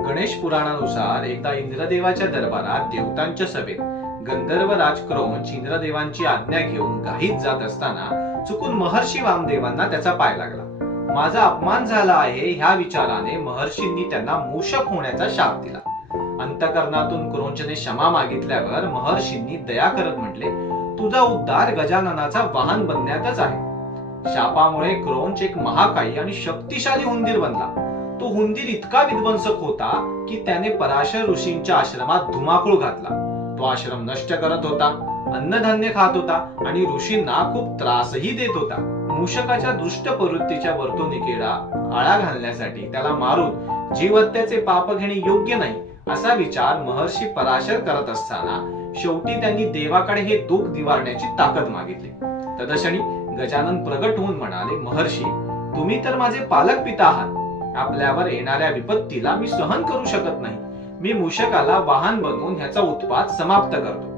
गणेश पुराणानुसार एकदा इंद्रदेवाच्या दरबारात देवतांच्या सभेत गंधर्व राज इंद्रदेवांची आज्ञा घेऊन घाईत जात असताना चुकून महर्षी वामदेवांना त्याचा पाय लागला. माझा अपमान झाला आहे ह्या विचाराने महर्षींनी त्यांना मूषक होण्याचा शाप दिला. अंतकरणातून क्रोंचने क्षमा मागितल्यावर महर्षींनी दया करत म्हटले तुझा उद्धार गजाननाचा वाहन बनण्यातच आहे. शापामुळे क्रोंच एक महाकाई आणि शक्तिशाली उंदीर बनला. तो हुंदीर इतका विध्वंसक होता की त्याने पराशर ऋषींच्या आश्रमात धुमाकूळ घातला. तो आश्रम नष्ट करत होता अन्नधान्य खात होता आणि ऋषींना खूप त्रासही देत होता. मूषकाच्या दुष्ट प्रवृत्तीच्या वर्तणुकीला आळा घालण्यासाठी त्याला मारून जीवत्याचे पाप घेणे योग्य नाही असा विचार महर्षी पराशर करत असताना शेवटी त्यांनी देवाकडे हे दुःख निवारण्याची ताकद मागितली. तदक्षणी गजानन प्रगट होऊन म्हणाले महर्षी तुम्ही तर माझे पालक पिता आहात. आपल्यावर येणाऱ्या विपत्तीला मी सहन करू शकत नाही. मी मूषकाला वाहन बनवून ह्याचा उत्पाद समाप्त करतो.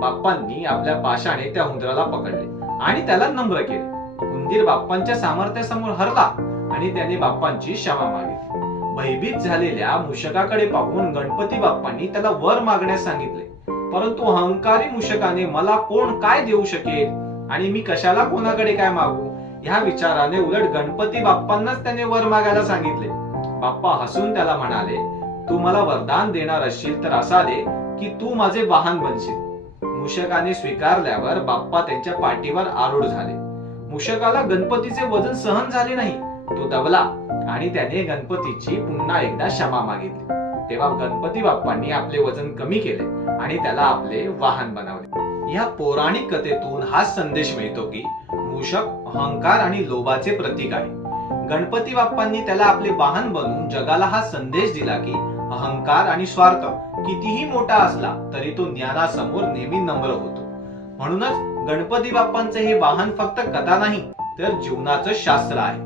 बाप्पांनी आपल्या पाशाने त्या हुंदराला पकडले आणि त्याला नम्र केले. हुंदीर बाप्पांच्या सामर्थ्यासमोर हरला आणि त्याने बाप्पांची क्षमा मागितली. भयभीत झालेल्या मूषकाकडे पाहून गणपती बाप्पांनी त्याला वर मागण्यास सांगितले. परंतु अहंकारी मूषकाने मला कोण काय देऊ शकेल? आणि मी कशाला कोणाकडे काय मागू? ह्या विचाराने उलट गणपती बाप्पांनाच त्याने वर मागायला सांगितले. बाप्पा हसून त्याला म्हणाले तू मला वरदान देणार असशील तर असा दे की तू माझे वाहन बनशील. मूषकाने स्वीकारल्यावर बाप्पा त्यांच्या पाठीवर आरूढ झाले. मूषकाला गणपतीचे वजन सहन झाले नाही. तो दबला आणि त्याने गणपतीची पुन्हा एकदा क्षमा मागितली. तेव्हा गणपती बाप्पांनी आपले वजन कमी केले आणि त्याला आपले वाहन बनवले. या पौराणिक कथेतून हा संदेश मिळतो की मूषक अहंकार आणि लोभाचे प्रतीक आहे. गणपती बाप्पांनी त्याला आपले वाहन बनवून जगाला हा संदेश दिला की अहंकार आणि स्वार्थ कितीही मोठा असला तरी तो ज्ञानासमोर नेहमी नम्र होतो. म्हणूनच गणपती बाप्पांचे हे वाहन फक्त कथा नाही तर जीवनाचं शास्त्र आहे.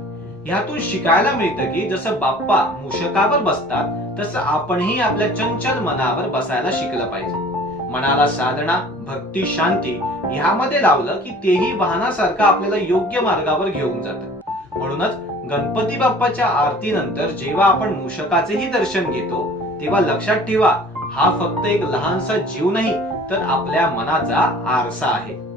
ह्यातून शिकायला मिळतं की जसं बाप्पा मूषकावर बसतात तसं आपणही आपल्या चंचल मनावर बसायला शिकलं पाहिजे. मनाला साधना भक्ती शांती ह्यामध्ये लावलं की तेही वाहनासारखं आपल्याला योग्य मार्गावर घेऊन जातं. म्हणूनच गणपती बाप्पाच्या आरतीनंतर जेव्हा आपण मूषकाचेही दर्शन घेतो तेव्हा लक्षात ठेवा हा फक्त एक लहानसा जीव नाही तर आपल्या मनाचा आरसा आहे.